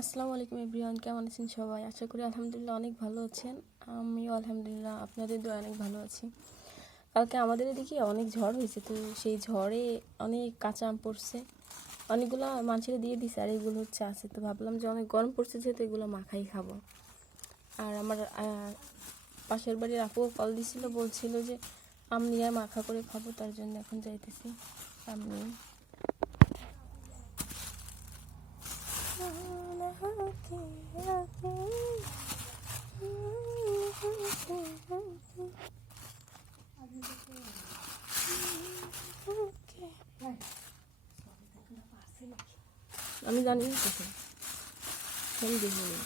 আসসালামু আলাইকুম এভরিওয়ান, কেমন আছেন সবাই? আশা করি আলহামদুলিল্লাহ অনেক ভালো আছেন। আমিও আলহামদুলিল্লাহ আপনাদের দোয়া অনেক ভালো আছি। কালকে আমাদের এদিকে অনেক ঝড় হয়েছে, তো সেই ঝড়ে অনেক কাঁচা আম পড়ছে। অনেকগুলো মানুষের দিয়ে দিছে, আর এগুলো হচ্ছে আছে। তো ভাবলাম যে অনেক গরম পড়ছে, যেহেতু এগুলো মাখাই খাব। আর আমার পাশের বাড়ির আপুও কল দিছিল, বলছিল যে আম নিয়ে মাখা করে খাব, তার জন্য এখন যাইতেছি। আম নিয়ে। আমি জানি না কোথায় আমি দেখিনি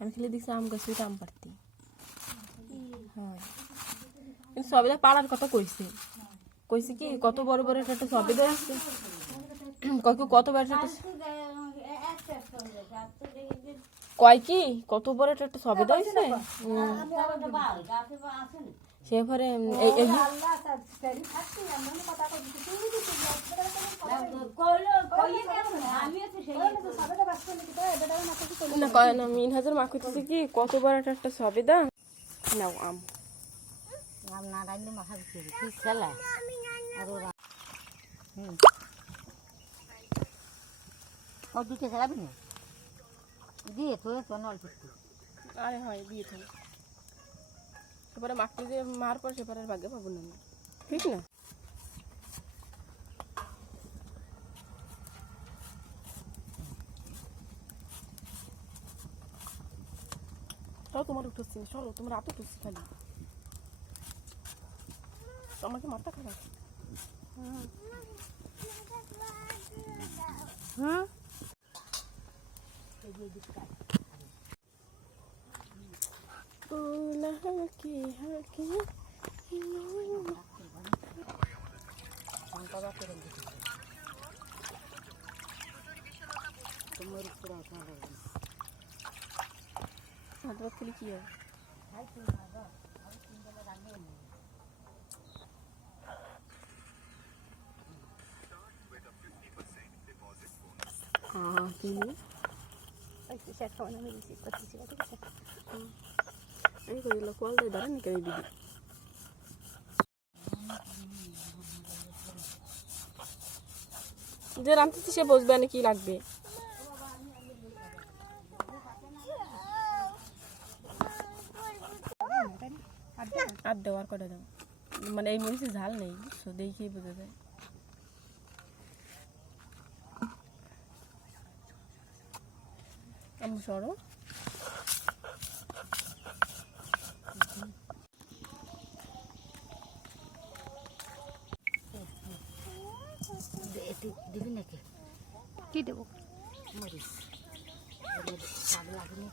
আমি খেলে দেখছি আম গাছ আম পারতি হ্যাঁ। কিন্তু সবেদা পাড়ার কথা কইছে। কইছে কি, কত বড় বড় একটা সবেদা আছে। কত বড় একটা কয় কি কত বড় একটা সবেদা হয়েছে সে এই না কয় না মিন হাজার মা কইতেছে কি কত বড় একটা একটা সবেদা নাও আম আম না রাখলে মাথা দিতে তুই খেলা আর ওরা হুম ও দুটো খেলাবি না দিয়ে তো তো নল আরে হয় দিয়ে থাকি এবারে মাকে যে মার পর সেবারে ভাগ্যে পাবো না। ঠিক না? তাও তোমার উঠছি না সরো তোমার রাত উঠছি খালি। আমাকে মাথা খারাপ হুম? cliquei. Vai, filho. Ah, filho. যে রান্নতেছি সে বসবে না। কি লাগবে আর দেওয়ার করে দাও মানে এই মরিচে ঝাল নেই, বুঝছ? দেখেই বোঝা যায়। আমি সরো দিবি নাকি কি দেবো? মরিস স্বাদ লাগেনি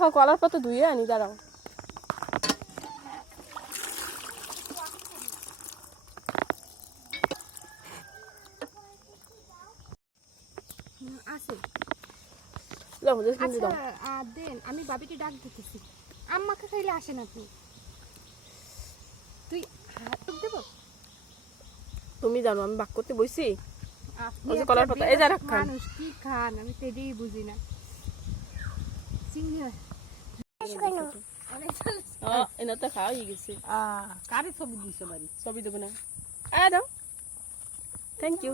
হ্যাঁ কলার পাতা ধুয়ে আনি দাঁড়াও। আচ্ছা আমি বাবিকে ডাক দিতেছি। আম্মাকে খাইলে আসে না তুই তুই হাত দেবো? তুমি জানো আমি বাক করতে বসি কলার পাতা, এই যে রাখ মানুষ কি খান? আমি তো এটাই বুঝি না। চিংড়ি। এনে তো খাওয়া হয়ে গেছে। কারে ছবি দিছে বাড়ি সবই দেবো না। আ দাও। Thank you